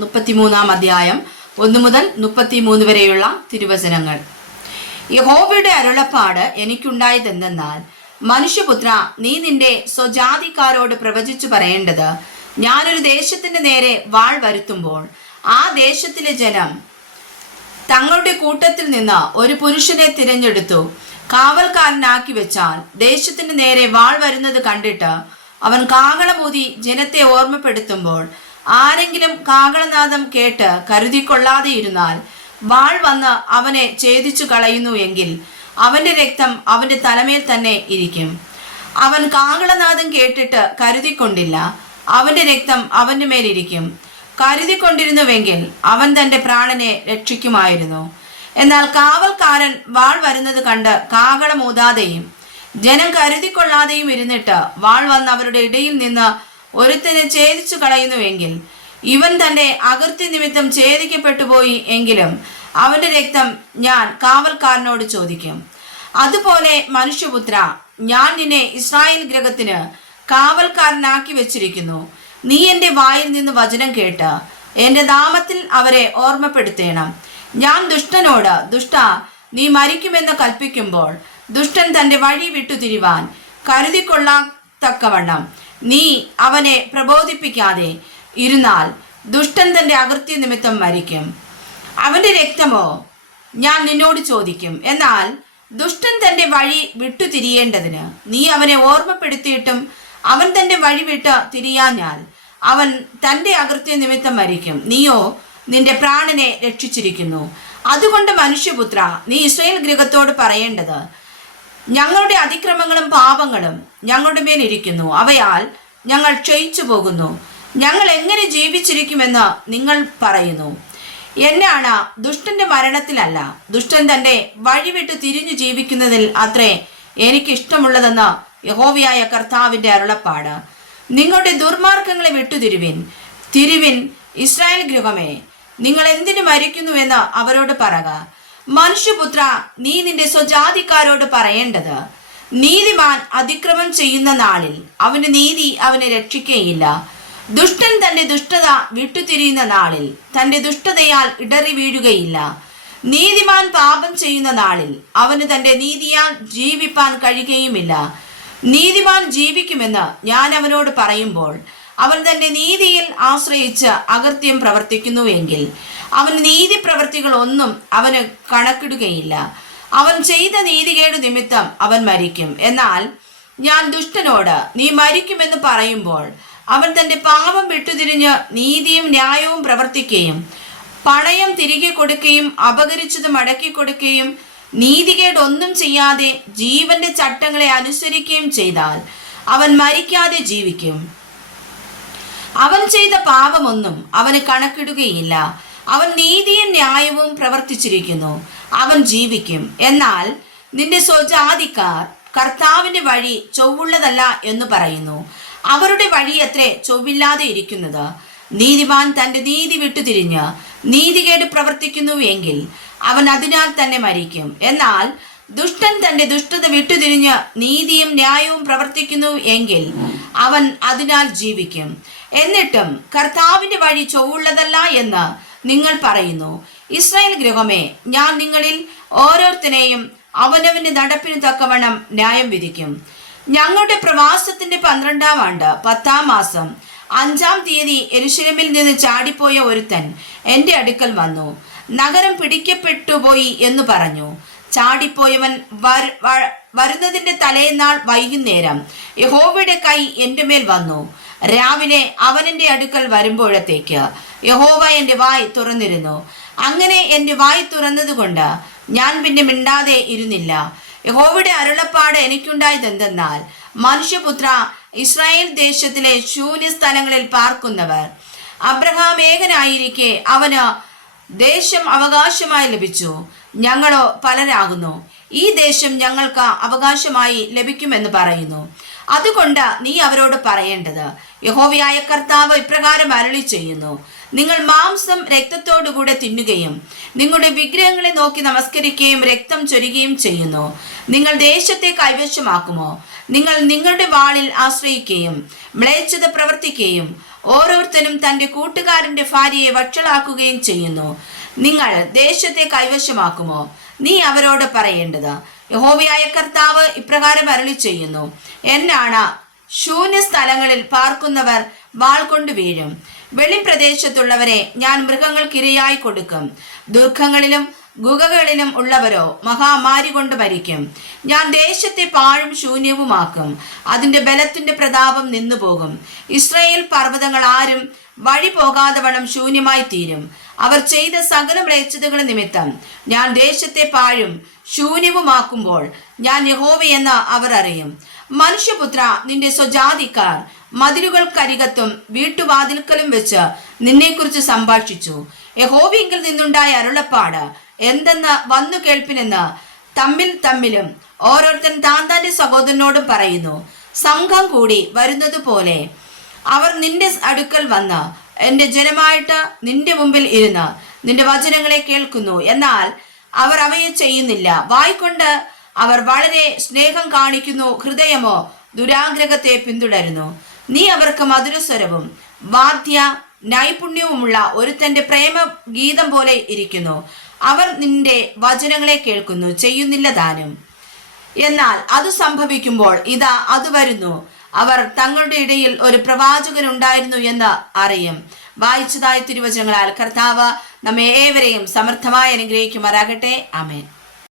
33 1 മുതൽ 33 വരെയുള്ള തിരുവചനങ്ങൾ. യഹോവയുടെ അരുളപ്പാട് എനിക്കുണ്ടായതെന്തെന്നാൽ, മനുഷ്യപുത്ര, നീ നിന്റെ സ്വജാതിക്കാരോട് പ്രവചിച്ചു പറയേണ്ടത്, ഞാനൊരു ദേശത്തിന്റെ നേരെ വാൾ വരുത്തുമ്പോൾ ആ ദേശത്തിലെ ജനം തങ്ങളുടെ കൂട്ടത്തിൽ നിന്ന് ഒരു പുരുഷനെ തിരഞ്ഞെടുത്തു കാവൽക്കാരനാക്കി വെച്ചാൽ, ദേശത്തിന് നേരെ വാൾ വരുന്നത് കണ്ടിട്ട് അവൻ കാഹളമൂതി ജനത്തെ ഓർമ്മപ്പെടുത്തുമ്പോൾ ആരെങ്കിലും കാഹളനാദം കേട്ട് കരുതിക്കൊള്ളാതെ ഇരുന്നാൽ വാൾ വന്ന് അവനെ ഛേദിച്ചു കളയുന്നു എങ്കിൽ അവന്റെ രക്തം അവന്റെ തലമേൽ തന്നെ ഇരിക്കും. അവൻ കാഹളനാദം കേട്ടിട്ട് കരുതിക്കൊണ്ടില്ല, അവന്റെ രക്തം അവന്റെ മേലിരിക്കും. കരുതിക്കൊണ്ടിരുന്നുവെങ്കിൽ അവൻ തന്റെ പ്രാണനെ രക്ഷിക്കുമായിരുന്നു. എന്നാൽ കാവൽക്കാരൻ വാൾ വരുന്നത് കണ്ട് കാഹളമൂതാതെയും ജനം കരുതിക്കൊള്ളാതെയും ഇരുന്നിട്ട് വാൾ വന്ന് അവരുടെ ഇടയിൽ നിന്ന് ഒരുത്തനെ ഛേദിച്ചു കളയുന്നുവെങ്കിൽ, ഇവൻ തന്റെ അകൃത്യ നിമിത്തം ഛേദിക്കപ്പെട്ടുപോയി എങ്കിലും അവന്റെ രക്തം ഞാൻ കാവൽക്കാരനോട് ചോദിക്കും. അതുപോലെ മനുഷ്യപുത്ര, ഞാൻ നിന്നെ ഇസ്രായേൽ ഗൃഹത്തിന് കാവൽക്കാരനാക്കി വെച്ചിരിക്കുന്നു. നീ എൻ്റെ വായിൽ നിന്ന് വചനം കേട്ട് എൻ്റെ നാമത്തിൽ അവരെ ഓർമ്മപ്പെടുത്തേണം. ഞാൻ ദുഷ്ടനോട്, ദുഷ്ടാ, നീ മരിക്കുമെന്ന് കൽപ്പിക്കുമ്പോൾ ദുഷ്ടൻ തൻ്റെ വഴി വിട്ടുതിരിവാൻ കരുതിക്കൊള്ളാത്തക്കവണ്ണം നീ അവനെ പ്രബോധിപ്പിക്കാതെ ഇരുന്നാൽ ദുഷ്ടൻ തൻ്റെ അകൃത്യ നിമിത്തം മരിക്കും. അവന്റെ രക്തമോ ഞാൻ നിന്നോട് ചോദിക്കും. എന്നാൽ ദുഷ്ടൻ തൻ്റെ വഴി വിട്ടുതിരിയേണ്ടതിന് നീ അവനെ ഓർമ്മപ്പെടുത്തിയിട്ടും അവൻ തൻ്റെ വഴി വിട്ട് തിരിയാഞ്ഞാൽ അവൻ തൻ്റെ അകൃത്യ നിമിത്തം മരിക്കും. നീയോ നിന്റെ പ്രാണനെ രക്ഷിച്ചിരിക്കുന്നു. അതുകൊണ്ട് മനുഷ്യപുത്ര, നീ ഇസ്രായേൽ ഗൃഹത്തോട് പറയേണ്ടത്, ഞങ്ങളുടെ അതിക്രമങ്ങളും പാപങ്ങളും ഞങ്ങളുടെ മേൽ ഇരിക്കുന്നു, അവയാൽ ഞങ്ങൾ ക്ഷയിച്ചു പോകുന്നു. ഞങ്ങൾ എങ്ങനെ ജീവിച്ചിരിക്കുമെന്ന് നിങ്ങൾ പറയുന്നു. എന്നാണ് ദുഷ്ടന്റെ മരണത്തിലല്ല, ദുഷ്ടൻ തന്റെ വഴിവിട്ട് തിരിഞ്ഞു ജീവിക്കുന്നതിൽ അത്രേ എനിക്കിഷ്ടമുള്ളതെന്ന് യഹോവയായ കർത്താവിന്റെ അരുളപ്പാട്. നിങ്ങളുടെ ദുർമാർഗങ്ങളെ വിട്ടുതിരുവിൻ, തിരുവിൻ ഇസ്രായേൽ ഗൃഹമേ, നിങ്ങൾ എന്തിനു മരിക്കുന്നുവെന്ന് അവരോട് പറക. മനുഷ്യപുത്ര, നീ നിന്റെ സ്വജാതിക്കാരോട് പറയേണ്ടത്, നീതിമാൻ അതിക്രമം ചെയ്യുന്ന നാളിൽ അവന്റെ നീതി അവനെ രക്ഷിക്കുകയില്ല. ദുഷ്ടൻ തന്റെ ദുഷ്ടത വിട്ടുതിരിയുന്ന നാളിൽ തന്റെ ദുഷ്ടതയാൽ ഇടറി വീഴുകയില്ല. നീതിമാൻ പാപം ചെയ്യുന്ന നാളിൽ അവന് തന്റെ നീതിയാൽ ജീവിപ്പാൻ കഴിയുകയുമില്ല. നീതിമാൻ ജീവിക്കുമെന്ന് ഞാൻ അവനോട് പറയുമ്പോൾ അവൻ തന്റെ നീതിയിൽ ആശ്രയിച്ച് അകൃത്യം പ്രവർത്തിക്കുന്നു എങ്കിൽ അവൻ നീതി പ്രവർത്തികൾ ഒന്നും അവന് കണക്കിടുകയില്ല. അവൻ ചെയ്ത നീതികേട് നിമിത്തം അവൻ മരിക്കും. എന്നാൽ ഞാൻ ദുഷ്ടനോട് നീ മരിക്കുമെന്ന് പറയുമ്പോൾ അവൻ തന്റെ പാപം വിട്ടുതിരിഞ്ഞ് നീതിയും ന്യായവും പ്രവർത്തിക്കുകയും പണയം തിരികെ കൊടുക്കുകയും അപകരിച്ചത് മടക്കി കൊടുക്കുകയും നീതികേട് ഒന്നും ചെയ്യാതെ ജീവന്റെ ചട്ടങ്ങളെ അനുസരിക്കുകയും ചെയ്താൽ അവൻ മരിക്കാതെ ജീവിക്കും. അവൻ ചെയ്ത പാപമൊന്നും അവന് കണക്കിടുകയില്ല. അവൻ നീതിയും ന്യായവും പ്രവർത്തിച്ചിരിക്കുന്നു, അവൻ ജീവിക്കും. എന്നാൽ നിന്റെ സ്വജാതിക്കാർ കർത്താവിന്റെ വഴി ചൊവ്വുള്ളതല്ല എന്ന് പറയുന്നു. അവരുടെ വഴി അത്രേ ചൊവ്വില്ലാതെ ഇരിക്കുന്നത്. നീതിമാൻ തന്റെ നീതി വിട്ടുതിരിഞ്ഞ് നീതികേട് പ്രവർത്തിക്കുന്നു എങ്കിൽ അവൻ അതിനാൽ തന്നെ മരിക്കും. എന്നാൽ ദുഷ്ടൻ തന്റെ ദുഷ്ടത വിട്ടുതിരിഞ്ഞ് നീതിയും ന്യായവും പ്രവർത്തിക്കുന്നു എങ്കിൽ അവൻ അതിനാൽ ജീവിക്കും. എന്നിട്ടും കർത്താവിന്റെ വഴി ചൊവ്വുള്ളതല്ല എന്ന് നിങ്ങൾ പറയുന്നു. ഇസ്രായേൽ ഗൃഹമേ, ഞാൻ നിങ്ങളിൽ ഓരോരുത്തരെയും അവനവന്റെ നടപ്പിന് തക്കവണ്ണം ന്യായം വിധിക്കും. ഞങ്ങളുടെ പ്രവാസത്തിന്റെ 12-ാം ആണ്ട് 10-ാം മാസം 5-ാം തീയതി യെരൂശലേമിൽ നിന്ന് ചാടിപ്പോയ ഒരുത്തൻ എൻ്റെ അടുക്കൽ വന്നു. നഗരം പിടിക്കപ്പെട്ടുപോയി എന്ന് പറഞ്ഞു. ചാടിപ്പോയവൻ വരുന്നതിന്റെ തലേന്നാൾ വൈകുന്നേരം യഹോവയുടെ കൈ എൻ്റെ മേൽ വന്നു. രാവിലെ അവൻ എൻ്റെ അടുക്കൽ വരുമ്പോഴത്തേക്ക് യഹോവ എൻ്റെ വായ് തുറന്നിരുന്നു. അങ്ങനെ എൻ്റെ വായ് തുറന്നതുകൊണ്ട് ഞാൻ പിന്നെ മിണ്ടാതെ ഇരുന്നില്ല. യഹോവയുടെ അരുളപ്പാട് എനിക്കുണ്ടായതെന്തെന്നാൽ, മനുഷ്യപുത്ര, ഇസ്രായേൽ ദേശത്തിലെ ശൂന്യ സ്ഥലങ്ങളിൽ പാർക്കുന്നവർ, അബ്രഹാം ഏകനായിരിക്കെ അവന് ദേശം അവകാശമായി ലഭിച്ചു, ഞങ്ങളോ പലരാകുന്നു. ഈ ദേശം ഞങ്ങൾക്ക് അവകാശമായി ലഭിക്കുമെന്ന് പറയുന്നു. അതുകൊണ്ട് നീ അവരോട് പറയേണ്ടത്, യഹോവയായ കർത്താവ് ഇപ്രകാരം അരുളി ചെയ്യുന്നു, നിങ്ങൾ മാംസം രക്തത്തോടുകൂടെ തിന്നുകയും നിങ്ങളുടെ വിഗ്രഹങ്ങളെ നോക്കി നമസ്കരിക്കുകയും രക്തം ചൊരിയുകയും ചെയ്യുന്നു. നിങ്ങൾ ദേശത്തെ കൈവശമാക്കുമോ? നിങ്ങൾ നിങ്ങളുടെ വാളിൽ ആശ്രയിക്കുകയും മ്ലേച്ഛത പ്രവർത്തിക്കുകയും ഓരോരുത്തരും തന്റെ കൂട്ടുകാരന്റെ ഭാര്യയെ വഷളാക്കുകയും ചെയ്യുന്നു. നിങ്ങൾ ദേശത്തെ കൈവശമാക്കുമോ? നീ അവരോട് പറയേണ്ടത്, യഹോവയായ കർത്താവ് ഇപ്രകാരം അരുളി ചെയ്യുന്നു, എന്നാണ് ശൂന്യ സ്ഥലങ്ങളിൽ പാർക്കുന്നവർ വാൾ കൊണ്ട് വീഴും. വെളിപ്രദേശത്തുള്ളവരെ ഞാൻ മൃഗങ്ങൾക്കിരയായി കൊടുക്കും. ദുർഘങ്ങളിലും ഗുഹകളിലും ഉള്ളവരോ മഹാമാരി കൊണ്ട് മരിക്കും. ഞാൻ ദേശത്തെ പാഴും ശൂന്യവുമാക്കും. അതിന്റെ ബലത്തിന്റെ പ്രതാപം നിന്നുപോകും. ഇസ്രായേൽ പർവ്വതങ്ങൾ ആരും വഴി പോകാതെ വണ്ണം ശൂന്യമായി തീരും. അവർ ചെയ്ത സകല മ്ലേച്ഛതകൾ നിമിത്തം ഞാൻ ദേശത്തെ പാഴും ശൂന്യവുമാക്കുമ്പോൾ ഞാൻ യഹോവയെന്ന് അവർ അറിയും. മനുഷ്യപുത്ര, നിന്റെ സ്വജാതിക്കാർ മതിലുകൾക്കരികത്തും വീട്ടുവാതിൽക്കലും വെച്ച് നിന്നെക്കുറിച്ച് സംഭാഷിച്ചു. യഹോവയെങ്കിൽ നിന്നുണ്ടായ അരുളപ്പാട് എന്തെന്ന് വന്നു കേൾപ്പിനെന്ന് തമ്മിലും ഓരോരുത്തൻ താന്റെ സഹോദരനോടും പറയുന്നു. സംഘം കൂടി വരുന്നത് പോലെ അവർ നിന്റെ അടുക്കൽ വന്ന് എന്റെ ജനമായിട്ട് നിന്റെ മുമ്പിൽ ഇരുന്ന് നിന്റെ വചനങ്ങളെ കേൾക്കുന്നു. എന്നാൽ അവർ അവയെ ചെയ്യുന്നില്ല. വായ്കൊണ്ട് അവർ വളരെ സ്നേഹം കാണിക്കുന്നു, ഹൃദയമോ ദുരാഗ്രഹത്തെ പിന്തുടരുന്നു. നീ അവർക്ക് മധുരസ്വരവും വാദ്യ നൈപുണ്യവുമുള്ള ഒരുത്തന്റെ പ്രേമ ഗീതം പോലെ ഇരിക്കുന്നു. അവർ നിന്റെ വചനങ്ങളെ കേൾക്കുന്നു, ചെയ്യുന്നില്ല താനും. എന്നാൽ അത് സംഭവിക്കുമ്പോൾ ഇതാ അത് വരുന്നു, അവർ തങ്ങളുടെ ഇടയിൽ ഒരു പ്രവാചകൻ ഉണ്ടായിരുന്നു എന്ന് അറിയും. വായിച്ചതായ തിരുവചനങ്ങളാൽ കർത്താവ് നമ്മെ ഏവരെയും സമർത്ഥമായി അനുഗ്രഹിക്കുമാറാകട്ടെ. ആമേൻ.